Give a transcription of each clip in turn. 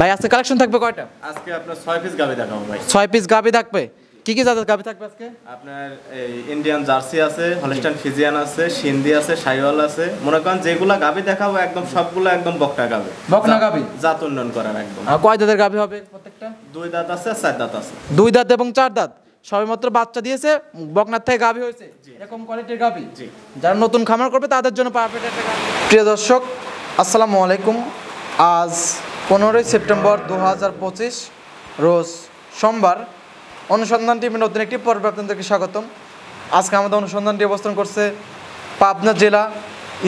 ভাই আজকে কালেকশন থাকবে কয়টা? আজকে আপনার 6 পিস গাবি দেখাবো ভাই। 6 পিস গাবি থাকবে। কি কি জাতের গাবি থাকবে আজকে? আপনার এই ইন্ডিয়ান জার্সি আছে, হলস্টাইন ফ্রিজিয়ান আছে, সিন্ধি আছে, শাহিওয়াল আছে। মনে করেন যেগুলা গাবি দেখাবো একদম সবগুলো একদম বকনা গাবি। বকনা গাবি জাত উন্নয়ন করার একদম। আর কয় দাঁতের গাবি হবে প্রত্যেকটা? 2 দাঁত আছে, 4 দাঁত আছে। 2 দাঁত এবং 4 দাঁত। সবেমাত্র বাচ্চা দিয়েছে, বকনার থেকে গাবি হয়েছে। এরকম কোয়ালিটির গাবি। জি। যারা নতুন খামার করবে তাদের জন্য পারফেক্ট একটা গাবি। প্রিয় দর্শক, আসসালামু আলাইকুম। আজ 15ই সেপ্টেম্বর 2025 রোজ সোমবার। অনুসন্ধান টিমের নতুন একটি পর্বে আপনাদেরকে স্বাগতম। আজকে আমাদের অনুসন্ধানটি অবস্থান করছে পাবনা জেলা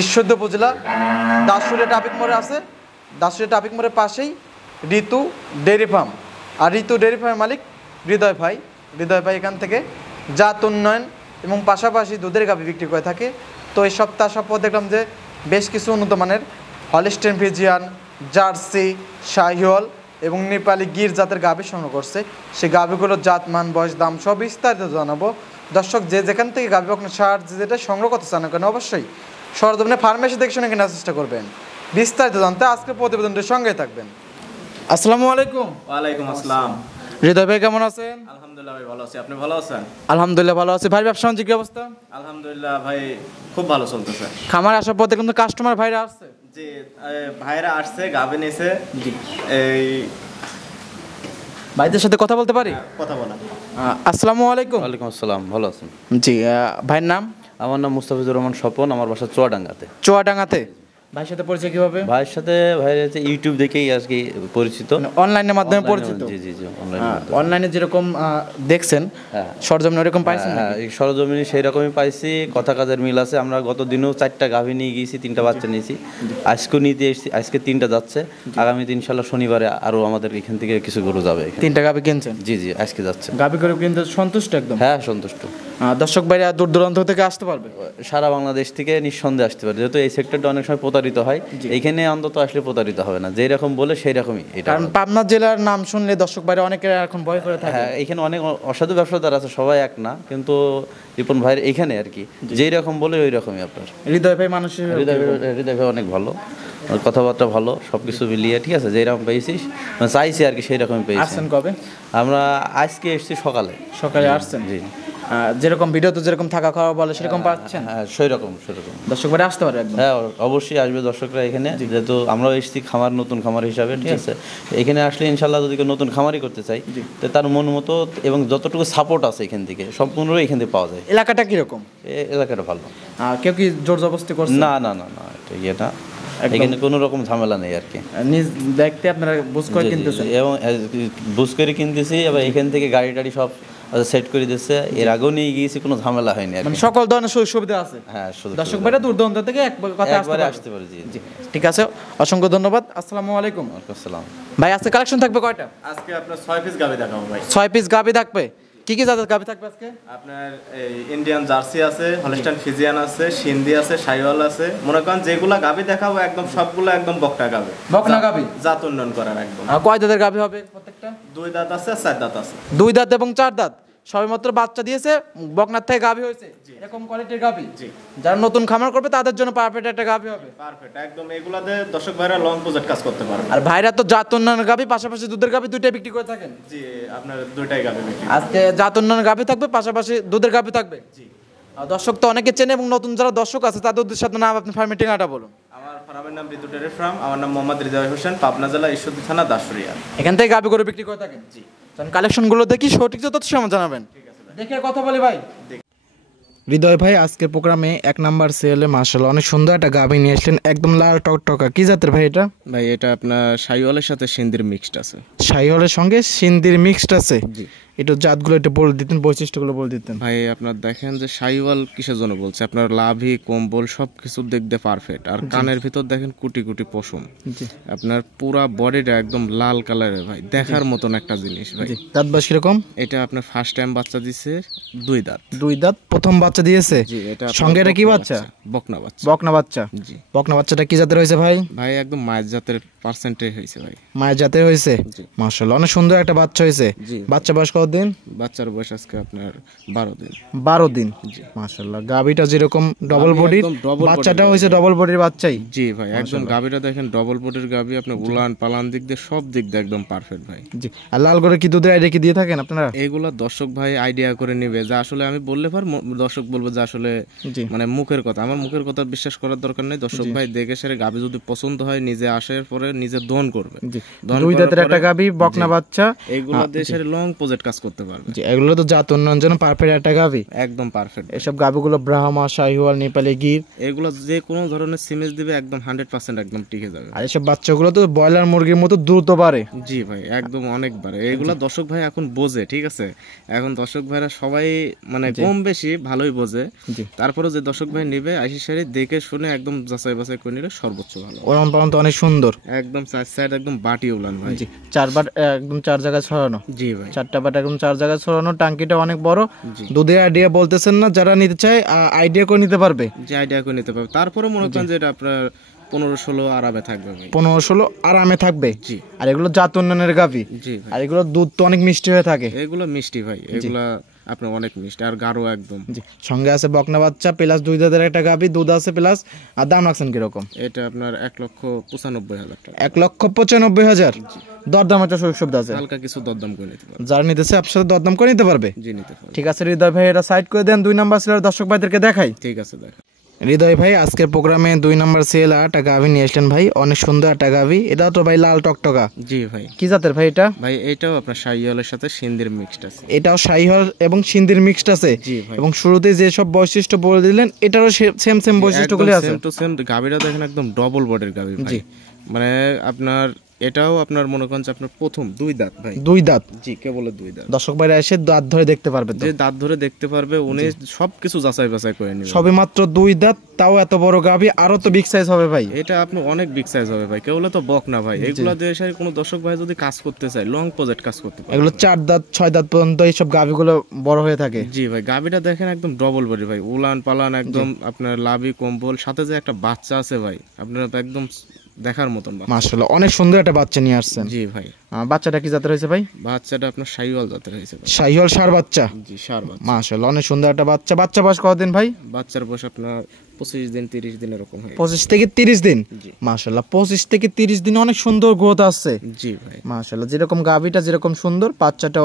ঈশ্বরদী উপজেলা দাসুরিয়া ট্রাফিক মোড়ে আছে। দাসুরিয়া ট্রাফিক মোড়ের পাশেই ঋতু ডেয়ারি ফার্ম। আর ঋতু ডেয়ারি ফার্মের মালিক হৃদয় ভাই। হৃদয় ভাই এখান থেকে জাত উন্নয়ন এবং পাশাপাশি দুধের গাভি বিক্রি করে থাকে। তো এই সপ্তাহ দেখলাম যে বেশ কিছু উন্নত মানের হলস্টাইন ফ্রিজিয়ান, জার্সি, শাহিওয়াল এবং নেপালি গির জাতের গাভি সংগ্রহ করছে। সেই গাভিগুলোর জাত, মান, বয়স, দাম সব বিস্তারিত জানাবো। দর্শক যে যেখান থেকে গাভি আপনার সার যেটা সংগ্রহ করতে চান কেন অবশ্যই সরজমিনে ফার্মেসি দেখে শুনে কেনার চেষ্টা করবেন। বিস্তারিত জানতে আজকের প্রতিবেদনটির সঙ্গেই থাকবেন। আসসালামু আলাইকুম। ওয়ালাইকুম আসসালাম। হৃদয় ভাই কেমন আছেন? আলহামদুলিল্লাহ ভাই ভালো আছি। আপনি ভালো আছেন? আলহামদুলিল্লাহ ভালো আছি। ভাই ব্যবসা বাণিজ্যের কি অবস্থা? আলহামদুলিল্লাহ ভাই খুব ভালো চলতেছে। খামার আসার পথে কিন্তু কাস্টমার ভাইরা আসছে। জি, ভাইরা আসছে, গাবি নিছে। এই ভাইদের সাথে কথা বলতে পারি? কথা বলা। আসসালামু আলাইকুম। ওয়ালাইকুম আসসালাম, ভালো আছেন? জি, ভাইয়ের নাম? আমার নাম মুস্তাফিজুর রহমান স্বপন, আমার বাসা চুয়াডাঙ্গাতে। চুয়াডাঙ্গাতে। ভাইয়ের সাথে পরিচয় কিভাবে? ভাইয়ের সাথে ভাইয়ের হচ্ছে ইউটিউব দেখেই আজকে পরিচিত, অনলাইনের মাধ্যমে পরিচিত। জি জি জি, অনলাইনে যেরকম দেখছেন সরজমিনে ওরকম পাইছেন? হ্যাঁ, এই সরজমিনে সেই রকমই পাইছি। কথা কাজের মিল আছে। আমরা গত দিনেও 4টা গাভী নিয়ে গিয়েছি, 3টা বাচ্চা নিয়েছি। আজকেও নিতে এসেছি, আজকে 3টা যাচ্ছে। আগামীতে ইনশাল্লাহ শনিবারে আরও আমাদের এখান থেকে কিছু গরু যাবে। 3টা গাভী কিনছেন? জি জি, আজকে যাচ্ছে। গাভী করে কিন্তু সন্তুষ্ট একদম? হ্যাঁ, সন্তুষ্ট। দর্শক ভাইরা দূর দূরান্ত থেকে আসতে পারবে? সারা বাংলাদেশ থেকে নিঃসন্দেহে আসতে পারে, যেহেতু এই সেক্টরটা অনেক সময় প্রতারিত হয়। এখানে অন্তত আসলে প্রতারিত হবে না, যেই রকম বলে সেই রকমই। এটা কারণ পাবনা জেলার নাম শুনলে দর্শক ভাইরা অনেকে এখন ভয় করে থাকে। হ্যাঁ, এখানে অনেক অসাধু ব্যবসাদার আছে, সবাই এক না, কিন্তু রিপন ভাইয়ের এখানে আর কি যেই রকম বলে ওই রকমই আপনার। হৃদয় ভাই মানুষের হৃদয় ভাই অনেক ভালো, কথাবার্তা ভালো, সব কিছু মিলিয়ে ঠিক আছে। যেরকম পেয়েছিস মানে চাইছি আর কি সেই রকমই পেয়েছি। আসছেন কবে? আমরা আজকে এসেছি সকালে। সকালে আসছেন? জি। যেরকম ভিডিওতে যেরকম থাকা খাওয়া বলে সেরকম পাচ্ছেন? হ্যাঁ, সেরকম। দর্শক ভাইরা আসতে পারে একদম? হ্যাঁ, অবশ্যই আসবে দর্শকরা এখানে, যেহেতু আমরাও এসেছি খামার, নতুন খামার হিসাবে ঠিক আছে। এখানে আসলে ইনশাল্লাহ যদি কেউ নতুন খামারই করতে চাই তো তার মন মতো এবং যতটুকু সাপোর্ট আছে এখান থেকে সম্পূর্ণই এখান থেকে পাওয়া যায়। এলাকাটা কিরকম? এলাকাটা ভালো। কেউ কি জোর জবরদস্তি করছে? না না না না, এটা এখানে কোনো রকম ঝামেলা নেই আর কি। নিজ দেখতে আপনারা বুঝ করে কিনতেছেন? এবং বুঝ করে কিনতেছি, এবার এখান থেকে গাড়ি টাড়ি সব সেট করে দিচ্ছে। এর আগেও নিয়ে গিয়েছি, কোনো ঝামেলা হয়নি আর কি। সকল ধরনের সুযোগ সুবিধা আছে? হ্যাঁ, দর্শক ভাইরা দূর দূরান্ত থেকে একবারে আসতে পারে। জি জি, ঠিক আছে, অসংখ্য ধন্যবাদ। আসসালামু আলাইকুম। ওয়ালাইকুম আসসালাম। ভাই আজকে কালেকশন থাকবে কয়টা? আজকে আপনার 6 পিস গাবি দেখাবো ভাই। 6 পিস গাভি থাকবে। কি কি জাতের গাভি থাকবে আজকে? আপনার এই ইন্ডিয়ান জার্সি আছে, হলস্টাইন ফ্রিজিয়ান আছে, সিন্ধি আছে, শাহিওয়াল আছে। মনে করেন যেগুলা গাবি দেখাবো একদম সবগুলো একদম বকনা গাবি। বকনা গাভি? জাত উন্নয়ন করার একদম। আর কয় দাঁতের গাভি হবে প্রত্যেকটা? 2 দাঁত আছে, 4 দাঁত আছে। 2 দাঁত এবং 4 দাঁত। সবেমাত্র বাচ্চা দিয়েছে, বকনার থেকে গাভি হয়েছে। এরকম কোয়ালিটির গাভি। জি। যারা নতুন খামার করবে তাদের জন্য পারফেক্ট একটা গাভি হবে। পারফেক্ট একদম। এগুলাতে দর্শক ভাইরা লং প্রজেক্ট কাজ করতে পারবে। আর ভাইরা তো জাত উন্নয়নের গাভি পাশাপাশি দুধের গাভি দুইটাই বিক্রি করে থাকেন? জি, আপনার দুইটাই গাবি বিক্রি। আজকে জাত উন্নয়নের গাভি থাকবে, পাশাপাশি দুধের গাভি থাকবে। জি। আর দর্শক তো অনেকে চেনে এবং নতুন যারা দর্শক আছে তাদের সাথে নাম আপনি ফার্মের ঠিকানাটা বলুন। আমার ফার্মের নাম ঋতু ডেয়ারি ফার্ম। আমার নাম মোহাম্মদ হৃদয় হোসেন, পাবনা জেলা ঈশ্বরদী থানা দাসুরিয়া। এখান থেকে গাভি করে বিক্রি করে থাকেন? জি। কালেকশনগুলো দেখি সঠিক তথ্য সময় জানাবেন। দেখে কথা বলি ভাই। হৃদয় ভাই আজকের প্রোগ্রামে 1 নাম্বার সেলে মাশাআল্লাহ অনেক সুন্দর একটা গাভি নিয়ে আসলেন, একদম লাল টকটকা। কি জাতের ভাই এটা? ভাই এটা আপনার শাহিওয়ালের সাথে সিন্ধির মিক্সড আছে। শাহিওয়ালের সঙ্গে সিন্ধির মিক্সড আছে? জি। এটা জাতগুলো একটু বলে দিতেন, বৈশিষ্ট্যগুলো বলে দিতেন। ভাই আপনার দেখেন যে শাহিওয়াল কিসের জন্য বলছে, আপনার লাভি কম্বল সব কিছু দেখতে পারফেক্ট। আর কানের ভিতর দেখেন কোটি কোটি পশম। আপনার পুরা বডিটা একদম লাল কালারের ভাই, দেখার মতন একটা জিনিস ভাই। দাঁত বাস কিরকম? এটা আপনার ফার্স্ট টাইম বাচ্চা দিছে, 2 দাঁত। 2 দাঁত প্রথম বাচ্চা দিয়েছে? জি। এটা সঙ্গে এটা কি বাচ্চা? বকনা বাচ্চা। বকনা বাচ্চা? জি। বকনা বাচ্চাটা কি জাতের হয়েছে ভাই? ভাই একদম মায়ের জাতের পার্সেন্টেজ হয়েছে ভাই। মায়ের জাতের হয়েছে, মাশাআল্লাহ অনেক সুন্দর একটা বাচ্চা হয়েছে। বাচ্চা বয়স কতদিন? বাচ্চার বয়স আজকে আপনার 12 দিন। 12 দিন, মাশাআল্লাহ। গাবিটা যেরকম ডবল বডির, বাচ্চাটা হয়েছে ডবল বডির বাচ্চাই। জি ভাই, একদম গাবিটা দেখেন ডবল বডির গাবি, আপনার উলান পালান দিক দিয়ে সব দিক দিয়ে একদম পারফেক্ট ভাই। জি। আর লাল করে কি দুধের আইডিয়া কি দিয়ে থাকেন আপনারা? এইগুলা দর্শক ভাই আইডিয়া করে নেবে, যে আসলে আমি বললে পর দর্শক বলবে যে আসলে মানে মুখের কথা। আমার মুখের কথা বিশ্বাস করার দরকার নেই। দর্শক ভাই দেখে সেরে গাবি যদি পছন্দ হয় নিজে আসার পরে নিজে দহন করবে। দুই দাঁতের একটা গাবি, বকনা বাচ্চা, এইগুলা দিয়ে সেরে লং প্রজেক্ট কাজ করতে পারবে। জি, এগুলো তো জাত উন্নয়নের জন্য পারফেক্ট একটা গাবি, একদম পারফেক্ট। এসব গাবিগুলো ব্রাহ্মা, শাহিওয়াল, নেপালি গির, এগুলো যে কোনো ধরনের সিমেজ দিবে একদম 100% একদম টিকে যাবে। আর এসব বাচ্চাগুলো তো ব্রয়লার মুরগির মতো দ্রুত বাড়ে। জি ভাই, একদম অনেকবার। এগুলা দর্শক ভাই এখন বোঝে, ঠিক আছে। এখন দর্শক ভাইরা সবাই মানে কম বেশি ভালোই বোঝে। তারপরে যে দর্শক ভাই নিবে আইসি সারি দেখে শুনে একদম যাচাই বাছাই করে নিলে সর্বোচ্চ ভালো। ওরম পালন তো অনেক সুন্দর, একদম চার সাইড একদম বাটি উলান ভাই। জি, 4 বাট একদম 4 জায়গায় ছড়ানো। জি ভাই, 4টা বাট একদম 4 জায়গায় ছড়ানো। টাঙ্কিটা অনেক বড়। দুধের আইডিয়া বলতেছেন না, যারা নিতে চায় আইডিয়া করে নিতে পারবে। যে আইডিয়া করে নিতে পারবে। তারপরে মনে করেন যে এটা আপনার 15-16 আরামে থাকবে ভাই। 15-16 আরামে থাকবে। জি। আর এগুলো জাত উন্নয়নের গাভী। জি ভাই, আর এগুলো দুধ তো অনেক মিষ্টি হয়ে থাকে। এগুলো মিষ্টি ভাই, এগুলা আপনার অনেক মিষ্টি আর গাঢ় একদম। জি, সঙ্গে আছে বকনা বাচ্চা প্লাস 2 দাঁতের একটা গাভী, দুধ আছে প্লাস। আর দাম রাখছেন কিরকম? এটা আপনার 1,95,000 টাকা। 1,95,000। দরদাম একটা সুযোগ সুবিধা আছে, হালকা কিছু দরদাম করে নিতে পারবে। যারা নিতেছে আপনার সাথে দরদাম করে নিতে পারবে। জি, নিতে পারবে। ঠিক আছে হৃদয় ভাই, এটা সাইড করে দেন। 2 নাম্বার সেলার দর্শক ভাইদেরকে দেখাই। ঠিক আছে, দেখা। হৃদয় ভাই আজকের প্রোগ্রামে 2 নাম্বার সেল একটা গাভী নিয়ে আসলেন ভাই, অনেক সুন্দর একটা গাভী। এটা তো ভাই লাল টকটকা। জি ভাই। কি জাতের ভাই এটা? ভাই এটাও আপনার শাহিওয়ালের সাথে সিন্ধির মিক্সড আছে। এটাও শাহিওয়াল এবং সিন্ধির মিক্সড আছে। জি ভাই। এবং শুরুতে যে সব বৈশিষ্ট্য বলে দিলেন, এটারও সেম বৈশিষ্ট্যগুলো আছে। Same to same. গাভীটা দেখেন একদম ডবল বডির গাভী ভাই। মানে আপনার এটাও আপনার মনে করেন যে আপনার প্রথম 2 দাঁত ভাই। 2 দাঁত? জি, কেবল 2 দাঁত। দর্শক ভাইরা এসে দাঁত ধরে দেখতে পারবে তো? যে দাঁত ধরে দেখতে পারবে, উনি সবকিছু যাচাই বাছাই করে নেবে। সবে মাত্র 2 দাঁত, তাও এত বড় গাভী। আরো তো বিগ সাইজ হবে ভাই। এটা আপনি অনেক বিগ সাইজ হবে ভাই, কেবল তো বক না ভাই। এগুলা দিয়ে এসে কোনো দর্শক ভাই যদি কাজ করতে চায়, লং প্রজেক্ট কাজ করতে পারে। এগুলো 4 দাঁত 6 দাঁত পর্যন্ত এইসব গাভীগুলো বড় হয়ে থাকে। জি ভাই, গাভীটা দেখেন একদম ডবল বডি ভাই, উলান পালান একদম আপনার লাভি কম্বল, সাথে যে একটা বাচ্চা আছে ভাই, আপনারা তো একদম দেখার মতন বাচ্চা। মাশাআল্লাহ অনেক সুন্দর একটা বাচ্চা নিয়ে আসছেন। জি ভাই। বাচ্চাটা কি জাতের হয়েছে ভাই? বাচ্চাটা আপনার শাহিওয়াল জাতের হয়েছে ভাই। শাহিওয়াল ষাঁড় বাচ্চা? জি, ষাঁড় বাচ্চা। মাশাআল্লাহ অনেক সুন্দর একটা বাচ্চা। বাচ্চা বয়স কতদিন ভাই? বাচ্চার বয়স আপনার 25 দিন 30 দিন এরকম হয়। 25 থেকে 30 দিন? মাশাআল্লাহ 25 থেকে 30 দিন অনেক সুন্দর গ্রোথ আসছে। জি ভাই। মাশাআল্লাহ যেরকম গাভীটা যেরকম সুন্দর, বাচ্চাটা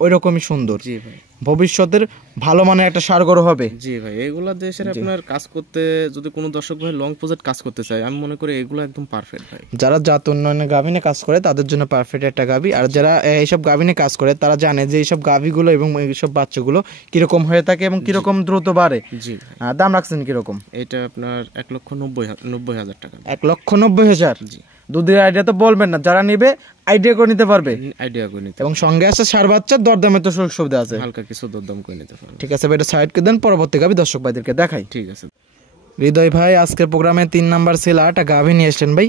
ওই রকমই সুন্দর। জি ভাই। ভবিষ্যতের ভালো মানের একটা ষাঁড় গরু হবে। জি ভাই, এগুলা দেশের আপনার কাজ করতে যদি কোনো দর্শক ভাই লং প্রজেক্ট কাজ করতে চায়, আমি মনে করি এগুলো একদম পারফেক্ট ভাই। যারা জাত উন্নয়নের গাভী নিয়ে কাজ করে তাদের জন্য পারফেক্ট একটা গাভী। আর যারা এইসব গাভী নিয়ে কাজ করে তারা জানে যে এইসব গাভীগুলো এবং এইসব বাচ্চাগুলো কিরকম হয়ে থাকে এবং কিরকম দ্রুত বাড়ে। জি ভাই। দাম রাখছেন কিরকম? এটা আপনার 1,90,000 টাকা। 1,90,000? জি। দুধের আইডিয়া তো বলবেন না, যারা নিবে আইডিয়া করে নিতে পারবে। আইডিয়া করে নিতে, এবং সঙ্গে আছে ষাঁড় বাচ্চা, দরদামে তো সুযোগ সুবিধা আছে। হালকা কিছু দরদাম করে নিতে পারবে। ঠিক আছে ভাই, এটা সাইড করে দেন। পরবর্তী গাভী দর্শক ভাইদেরকে দেখাই। ঠিক আছে। হৃদয় ভাই আজকের প্রোগ্রামে 3 নাম্বার সেল একটা গাভী নিয়ে এসেছেন ভাই,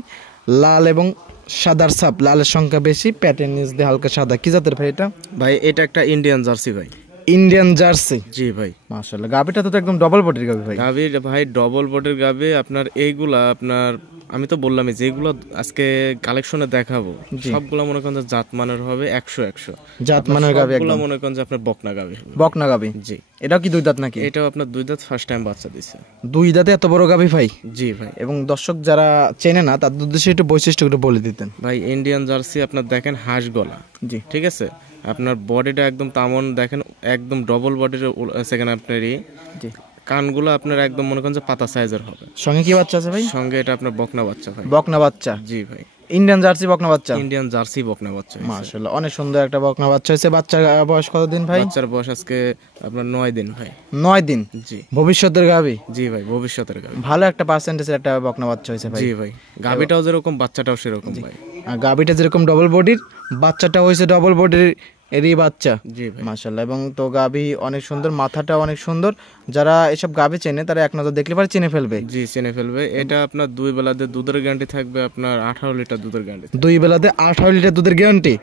লাল এবং সাদার ছাপ। লালের সংখ্যা বেশি, প্যাটের নিচ দিয়ে হালকা সাদা। কি জাতের ভাই এটা? ভাই এটা একটা ইন্ডিয়ান জার্সি ভাই। Indian jersey? জি ভাই। মাশাআল্লাহ গাভীটা তো একদম ডবল বডির গাভী ভাই। গাভীর ভাই ডবল বডির গাভী। আপনার এইগুলা আপনার আমি তো বললামই যেগুলো আজকে কালেকশনে দেখাবো সবগুলো মনে করেন যে জাত মানের হবে 100 জাত মানের গাভী একদম মনে করেন যে আপনার বকনা গাভী। বকনা গাভী? জি। এটাও কি 2 দাঁত নাকি? এটাও আপনার 2 দাঁত, ফার্স্ট টাইম বাচ্চা দিছে। 2 দাঁতে এত বড় গাভী ভাই? জি ভাই। এবং দর্শক যারা চেনে না তাদের উদ্দেশ্যে একটু বৈশিষ্ট্যগুলো বলে দিতেন ভাই। ইন্ডিয়ান জার্সি আপনার দেখেন হাঁস গলা। জি। ঠিক আছে, আপনার বডিটা একদম তামন দেখেন, একদম ডবল বডির। সেকেন্ড আপনার জি কানগুলো আপনার একদম মনে করেন যে পাতা সাইজের হবে। সঙ্গে কি বাচ্চা আছে ভাই? সঙ্গে এটা আপনার বকনা বাচ্চা ভাই। বকনা বাচ্চা? জি ভাই। ইন্ডিয়ান জার্সি বকনা বাচ্চা? ইন্ডিয়ান জার্সি বকনা বাচ্চা। মাশাআল্লাহ অনেক সুন্দর একটা বকনা বাচ্চা হয়েছে। বাচ্চার বয়স কত দিন ভাই? বাচ্চার বয়স আজকে আপনার 9 দিন ভাই। 9 দিন? জি। ভবিষ্যতের গাভী? জি ভাই, ভবিষ্যতের গাভী। ভালো একটা পার্সেন্টেজের একটা বকনা বাচ্চা হয়েছে ভাই। জি ভাই, গাভীটাও যেরকম বাচ্চাটাও সেরকম ভাই। আর গাভীটা যেরকম ডবল বডির, বাচ্চাটা হয়েছে ডবল বডির এরই বাচ্চা। জি ভাই। মাশাআল্লাহ, এবং তো গাভী অনেক সুন্দর, মাথাটা অনেক সুন্দর। যারা এসব গাভী চেনে তারা এক নজর দেখলে পারে চিনে ফেলবে। জি চিনে ফেলবে। এটা আপনার 2 বেলাতে দুধের গ্যারান্টি থাকবে, আপনার 18 লিটার দুধের গ্যারান্টি। 2 বেলাতে 18 লিটার দুধের গ্যারান্টি।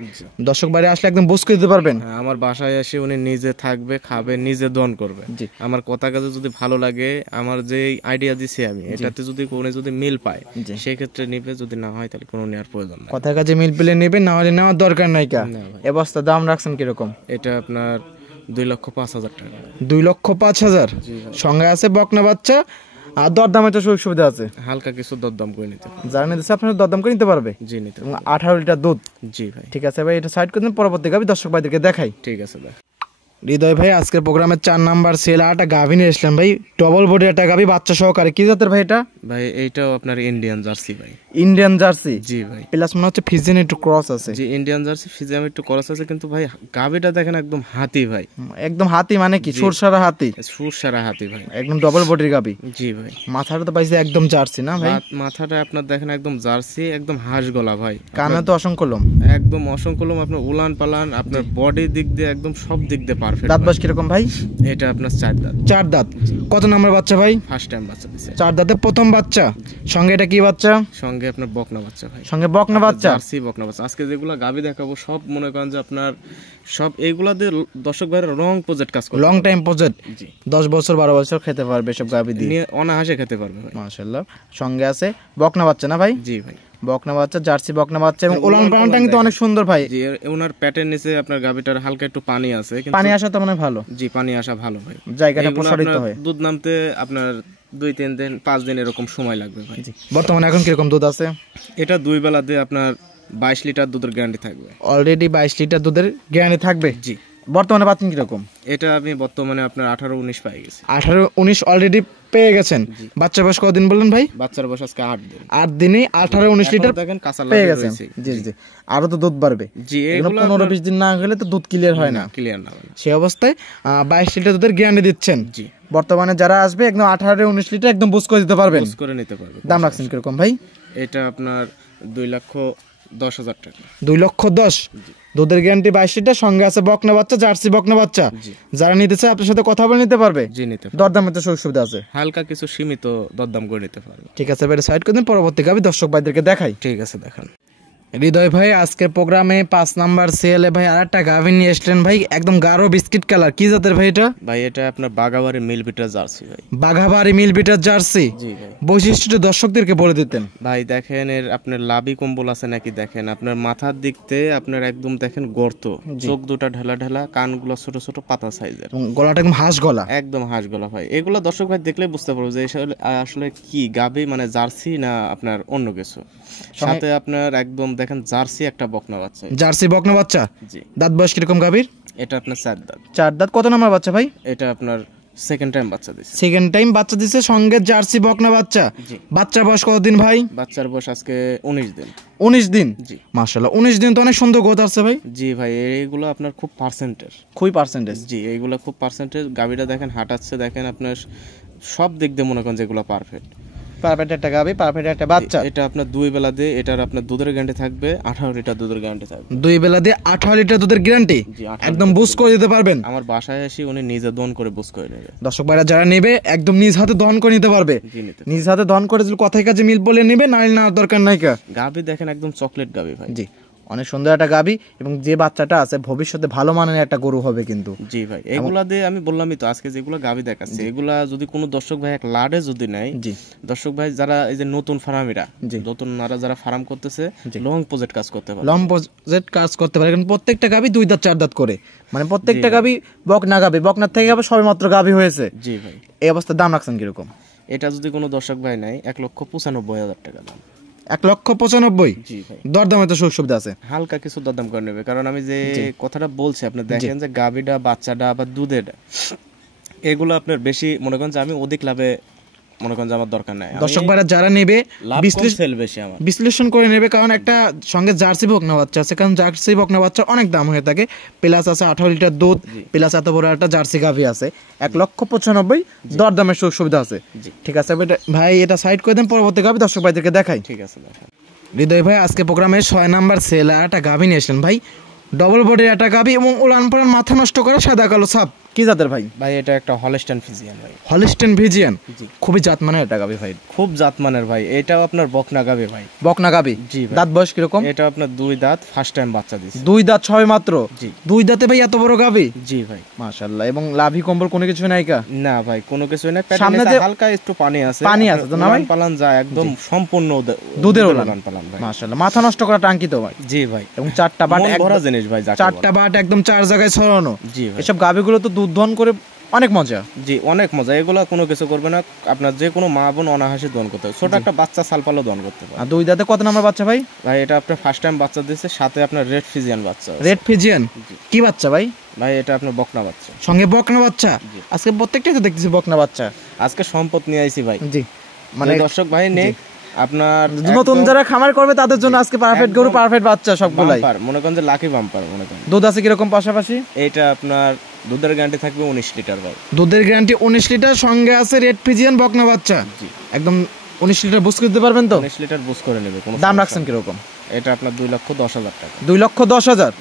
দর্শক বাইরে আসলে একদম বুঝ করে দিতে পারবেন। হ্যাঁ, আমার বাসায় এসে উনি নিজে থাকবে, খাবে, নিজে দহন করবে। জি। আমার কথা কাজে যদি ভালো লাগে, আমার যে আইডিয়া দিছি আমি, এটাতে যদি কোনো যদি মিল পায় সেই ক্ষেত্রে নিবে, যদি না হয় তাহলে কোনো নেওয়ার প্রয়োজন নাই। কথা কাজে মিল পেলে নেবে, না হলে নেওয়ার দরকার নাই। কা এ বস্তা দাম রাখছেন কিরকম? এটা আপনার 2,05,000 টাকা। 2,05,000। সঙ্গে আছে বকনা বাচ্চা, আর দরদামে তো সুযোগ সুবিধা আছে, হালকা কিছু দরদাম করে নিতে পারবে। যারা নিতেছে আপনারা দরদাম করে নিতে পারবে। জি নিতে এবং 18 লিটার দুধ। জি ভাই। ঠিক আছে ভাই, এটা সাইড করে দিন, পরবর্তী গাভী দর্শক ভাইদেরকে দেখাই। ঠিক আছে ভাই। হৃদয় ভাই আজকের প্রোগ্রামের 4 নাম্বার সেল একটা গাভী নিয়ে এসলাম ভাই, ডবল বডি একটা গাভী, বাচ্চা সহকারে। কি জাতের ভাই এটা? ভাই এইটাও আপনার ইন্ডিয়ান জার্সি ভাই। Indian jersey. জি ভাই। প্লাস মনে হচ্ছে ফিজিয়ান একটু ক্রস আছে। জি ইন্ডিয়ান জার্সি ফিজিয়াম একটু ক্রস আছে, কিন্তু ভাই গাভীটা দেখেন একদম হাতি ভাই। একদম হাতি মানে কি? সরসারা হাতি। সুরসারা হাতি ভাই। একদম ডবল বডির গাভী। জি ভাই। মাথাটা তো পাইছে একদম জার্সি না ভাই? মাথাটা আপনার দেখেন একদম জার্সি, একদম হাঁস গলা ভাই। কানে তো অসংখ্য লোম। একদম অসংখ্য লোম, আপনার উলান পালান, আপনার বডি দিক দিয়ে একদম সব দিক দিয়ে পারফেক্ট। দাঁত বাস কিরকম ভাই? এটা আপনার 4 দাঁত। 4 দাঁত। কত নাম্বার বাচ্চা ভাই? ফার্স্ট টাইম বাচ্চা দিছে। 4 দাঁতে প্রথম বাচ্চা। সঙ্গে এটা কি বাচ্চা? সঙ্গে আপনার বকনা বাচ্চা ভাই। সঙ্গে বকনা বাচ্চা। জার্সি বকনা বাচ্চা। আজকে যেগুলা গাভী দেখাবো সব মনে করেন যে আপনার সব এইগুলা দিয়ে দর্শক ভাইরা লং প্রজেক্ট কাজ করে, লং টাইম প্রজেক্ট। জি 10 বছর 12 বছর খেতে পারবে সব গাভী দিয়ে, নিয়ে অনাহাসে খেতে পারবে ভাই। মাশাআল্লাহ। সঙ্গে আছে বকনা বাচ্চা না ভাই? জি ভাই। বকনা বাচ্চা, জার্সি বকনা বাচ্চা, এবং উলান পালানটা কিন্তু অনেক সুন্দর ভাই। জি ওনার প্যাটের নিচে আপনার গাভীটার হালকা একটু পানি আছে, কিন্তু পানি আসা তো মনে হয় ভালো। জি পানি আসা ভালো ভাই। জায়গাটা এগুলো প্রসারিত আপনার হয়। দুধ নামতে আপনার 2-3 দিন 5 দিন এরকম সময় লাগবে ভাই। বর্তমানে এখন কিরকম দুধ আছে? এটা 2 বেলা দিয়ে আপনার 22 লিটার দুধের গ্যারান্টি থাকবে। অলরেডি 22 লিটার দুধের গ্যারান্টি থাকবে। জি। বর্তমানে পাচ্ছেন কিরকম? এটা আমি বর্তমানে আপনার 18-19 পাই গেছি। 18-19 অলরেডি পেয়ে গেছেন। বাচ্চা বয়স কতদিন বললেন ভাই? বাচ্চার বয়স আজকে 8 দিন। 8 দিনে 18-19 লিটার দেখেন কাঁচা পেয়ে লাগে গেছেন। রয়েছে। জি জি, আরো তো দুধ বাড়বে। জি এগুলো এগুলো 15-20 দিন না গেলে তো দুধ ক্লিয়ার হয় না। ক্লিয়ার না মানে। সেই অবস্থায় 22 লিটার দুধের গ্যারান্টি দিচ্ছেন। জি। বর্তমানে যারা আসবে একদম 18-19 লিটার একদম বুঝ করে দিতে পারবেন। বুঝ করে নিতে পারবে। দাম রাখছেন কিরকম ভাই? এটা আপনার 2,10,000 টাকা। 2,10,000। দুধের গ্যারান্টি 22 লিটার, সঙ্গে আছে বকনা বাচ্চা, জার্সি বকনা বাচ্চা। যারা নিতে চায় আপনার সাথে কথা বলে নিতে পারবে। জি নিতে পারবে। দরদামের তো সুযোগ সুবিধা আছে। হালকা কিছু সীমিত দরদাম করে নিতে পারবে। ঠিক আছে ভাই, সাইড করে দিন, পরবর্তী গাভী দর্শক ভাইদেরকে দেখাই। ঠিক আছে দেখান। হৃদয় ভাই আজকের প্রোগ্রামে 5 নাম্বার সেলে ভাই আরেকটা গাভী নিয়ে আসলেন ভাই, একদম গাঢ় বিস্কিট কালার। কি জাতের ভাই এটা? ভাই এটা আপনার বাগাবাড়ি মিল বিটার জার্সি ভাই। বাঘাবাড়ি মিল বিটার জার্সি। জি ভাই। বৈশিষ্ট্যটা দর্শকদেরকে বলে দিতেন ভাই দেখেন এর আপনার লাভি কম্বল আছে নাকি দেখেন, আপনার মাথার দিকতে আপনার একদম দেখেন গর্ত, চোখ দুটা ঢালা ঢালা, কানগুলো ছোট ছোট পাতা সাইজের, এবং গলাটা একদম হাঁস গলা, একদম হাঁস গলা ভাই। এগুলো দর্শক ভাই দেখলে বুঝতে পারবো যে আসলে কি গাভী, মানে জার্সি না আপনার অন্য কিছু। সাথে আপনার একদম দেখেন জার্সি একটা বকনা বাচ্চা। জার্সি বকনা বাচ্চা। জি। দাঁত বয়স কিরকম গাভীর? এটা আপনার 4 দাঁত। 4 দাঁত। কত নাম্বার বাচ্চা ভাই? এটা আপনার সেকেন্ড টাইম বাচ্চা দিছে। সেকেন্ড টাইম বাচ্চা দিছে, সঙ্গে জার্সি বকনা বাচ্চা। জি। বাচ্চার বয়স কতদিন ভাই? বাচ্চার বয়স আজকে 19 দিন। 19 দিন। জি। মাশাআল্লাহ, 19 দিন তো অনেক সুন্দর গ্রোথ আছে ভাই। জি ভাই এইগুলো আপনার খুব পার্সেন্টেজ। খুবই পার্সেন্টেজ। জি এইগুলো খুব পার্সেন্টেজ। গাভীটা দেখেন হাঁটাচ্ছে, দেখেন আপনার সব দিক দিয়ে মনে করেন যেগুলো পারফেক্ট। পারফেক্ট একটা গাভী, পারফেক্ট একটা বাচ্চা। এটা আপনার 2 বেলা দিয়ে এটার আপনার দুধের গ্যারান্টি থাকবে 18 লিটার দুধের গ্যারান্টি থাকবে। 2 বেলা দিয়ে 18 লিটার দুধের গ্যারান্টি। জি, 18 একদম বুঝ করে দিতে পারবেন। আমার বাসায় এসে উনি নিজে দহন করে বুঝ করে নেবে। দর্শক ভাইরা যারা নেবে একদম নিজ হাতে দহন করে নিতে পারবে। জি নিতে। নিজ হাতে দহন করে যদি কথায় কাজে মিল বলে নেবে, না নেওয়ার দরকার নাই। গাভী দেখেন একদম চকলেট গাভী ভাই। জি, অনেক সুন্দর একটা গাভী, এবং যে বাচ্চাটা আছে ভবিষ্যতে ভালো মানের একটা গরু হবে কিন্তু। জি ভাই এগুলা দিয়ে আমি বললামই তো আজকে যেগুলো গাভী দেখাচ্ছে এগুলা যদি কোনো দর্শক ভাই এক লাডে যদি নেয়, জি দর্শক ভাই যারা এই যে নতুন ফার্মিরা, নতুন যারা ফার্ম করতেছে লং প্রজেক্ট কাজ করতে পারে, লং প্রজেক্ট কাজ করতে পারে, কারণ প্রত্যেকটা গাভী 2 দাঁত 4 দাঁত করে, মানে প্রত্যেকটা গাভী বকনা গাভী, বকনার থেকে আবার সবেমাত্র গাভী হয়েছে। জি ভাই। এই অবস্থার দাম রাখছেন কিরকম? এটা যদি কোনো দর্শক ভাই নেয় 1,95,000 টাকা দাম। 1,95,000। জি ভাই। দরদামে তো সুযোগ সুবিধা আছে। হালকা কিছু দরদাম করে নেবে, কারণ আমি যে কথাটা বলছি আপনি দেখেন যে গাভীটা, বাচ্চাটা বা দুধের এগুলো আপনার বেশি মনে করেন যে আমি অধিক লাভে মনে করেন যে আমার দরকার নাই। দর্শক ভাইরা যারা নেবে বিশ্লেষণ করে নেবে, কারণ একটা সঙ্গে জার্সি বকনা বাচ্চা আছে, কারণ জার্সি বকনা বাচ্চা অনেক দাম হয়ে থাকে। প্লাস আছে 18 লিটার দুধ, প্লাস এত বড় একটা জার্সি গাভী আছে। 1,95,000 দরদামের সুযোগ সুবিধা আছে। ঠিক আছে ভাই, এটা সাইড করে দেন, পরবর্তী গাভী দর্শক ভাইদেরকে দেখাই। ঠিক আছে দেখান। হৃদয় ভাই আজকে প্রোগ্রামে 6 নাম্বার সেল একটা গাভী নিয়ে আসলেন ভাই, ডবল বডির একটা গাবি এবং উলান পালান মাথা নষ্ট করে সাদা কালো ছাপ, কি জাতের ভাই? ভাই এটা একটা হলস্টাইন ফিজিয়ান ভাই। হলিস্টেন ভিজিয়ান, খুবই জাতমানের একটা গাবি ভাই। খুব জাতমানের ভাই, এটাও আপনার বকনা গাবে ভাই। বকনা গাবি, জি ভাই। দাঁত বয়স কিরকম? এটা আপনার 2 দাঁত, ফার্স্ট টাইম বাচ্চা দিছে। 2 দাঁত ছয় মাত্র। জি। 2 দাঁতে ভাই এত বড় গাবি? জি ভাই। মাশাআল্লাহ। এবং লাভি কম্বল কোনো কিছু নাই কা? না ভাই কোনো কিছু না, সামনে পেটে যে- হালকা একটু পানি আছে। পানি আছে তো না ভাই? উলান পালান যায় একদম সম্পূর্ণ দুধের উলান পালান ভাই। মাশাআল্লাহ। মাথা নষ্ট করা টাঙ্কি তো ভাই। জি ভাই। এবং চারটা বাট মন ভরা জিনিস ভাই যাকে বলে। চারটা বাট একদম 4 জায়গায় ছড়ানো। জি ভাই। এসব গাবিগুলো তো দুধ দহন করে অনেক মজা। জি অনেক মজা, এগুলো কোনো কিছু করবে না, আপনার যে কোনো মা বোন অনাহাসে দহন করতে হবে। ছোট একটা বাচ্চা সালপালও দহন করতে পারে। আর 2 দাঁতে কত নাম্বার বাচ্চা ভাই? ভাই এটা আপনার ফার্স্ট টাইম বাচ্চা দিচ্ছে, সাথে আপনার রেড ফিজিয়ান বাচ্চা আছে। রেড ফিজিয়ান, কি বাচ্চা ভাই? ভাই এটা আপনার বকনা বাচ্চা। সঙ্গে বকনা বাচ্চা। আজকে প্রত্যেকটাই তো দেখতেছি বকনা বাচ্চা। আজকে সম্পদ নিয়ে আইছি ভাই। জি, মানে দর্শক ভাই নেই আপনার নতুন যারা খামার করবে তাদের জন্য আজকে পারফেক্ট গরু, পারফেক্ট বাচ্চা সবগুলাই। বাম্পার, মনে করেন যে লাকি বাম্পার মনে করেন। দুধ আছে কিরকম পাশাপাশি? এইটা আপনার দুধের গ্যারান্টি থাকবে 19 লিটার ভাই। দুধের গ্যারান্টি 19 লিটার, সঙ্গে আছে রেড ফিজিয়ান বকনা বাচ্চা। জি। একদম 19 লিটার বুঝ করতে পারবেন তো? 19 লিটার বুঝ করে নেবে কোনো দাম সমস্যা রাখছেন নেই। কিরকম? এটা আপনার 2,10,000 টাকা। 2,10,000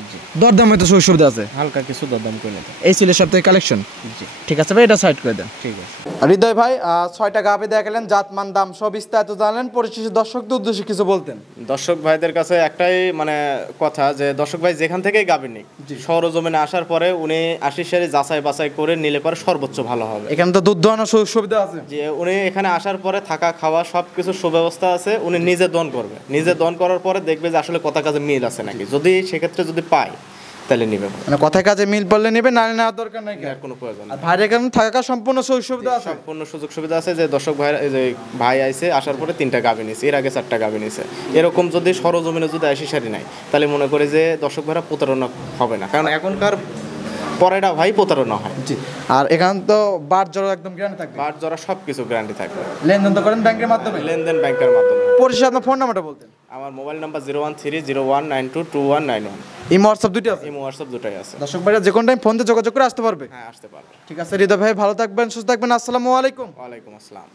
দরদাম হয়তো সুবিধা আছে। হালকা কিছু দরদাম করে নিতে। এই ছিল সপ্তাহে কালেকশন। জি ঠিক আছে ভাই, এটা সাইড করে দেন। ঠিক আছে। হৃদয় ভাই 6টা গাবে দেখালেন, জাতমান দাম সব বিস্তারিত জানলেন, পরিশেষে দর্শকদের উদ্দেশ্যে কিছু বলতেন। দর্শক ভাইদের কাছে একটাই মানে কথা, যে দর্শক ভাই যেখান থেকেই গাবি নিক, সরজমিনে আসার পরে উনি আশিস সারি যাচাই বাছাই করে নিলে পরে সর্বোচ্চ ভালো হবে। এখানে তো দুধ দোয়ানোর সুযোগ সুবিধা আছে। যে উনি এখানে আসার পরে থাকা খাওয়া সব কিছু সুব্যবস্থা আছে, উনি নিজে দন করবে, নিজে দন করার পরে দেখবে যে আসলে কথা কাজে মিল আছে নাকি, যদি সেক্ষেত্রে যদি পায় তাহলে নিবে, মানে কথায় কাজে মিল পড়লে নেবে, নালে নেওয়ার দরকার নাই। আর কোনো প্রয়োজন নেই। আর ভাইয়ের এখানে থাকা সম্পূর্ণ সুযোগ সুবিধা আছে। সম্পূর্ণ সুযোগ সুবিধা আছে। যে দর্শক ভাই, এই যে ভাই আইছে আসার পরে 3টা গাভী নিছে, এর আগে 4টা গাভী নিছে। এরকম যদি সরজমিনে যদি আশিসারি নাই, তাহলে মনে করে যে দর্শক ভাইরা প্রতারণা হবে না, কারণ এখনকার পরেটা ভাই প্রতারণা হয়। জি। আর এখানে তো বার জড়ো একদম গ্যারান্টি থাকবে। বাট জরা সব কিছু গ্যারান্টি থাকবে। লেনদেন তো করেন ব্যাংকের মাধ্যমে? লেনদেন ব্যাংকের মাধ্যমে। পরিশেষে আপনার ফোন নাম্বারটা বলতেন। আমার মোবাইল নাম্বার 01301922191। এই হোয়াটসঅ্যাপ দুটি আছে। এই হোয়াটসঅ্যাপ দুটাই আছে। দর্শক ভাইরা যে কোনো টাইম ফোন দিয়ে যোগাযোগ করে আসতে পারবে। হ্যাঁ আসতে পারবে। ঠিক আছে হৃদয় ভাই, ভালো থাকবেন, সুস্থ থাকবেন। আসসালামু আলাইকুম। ওয়ালাইকুম আসসালাম।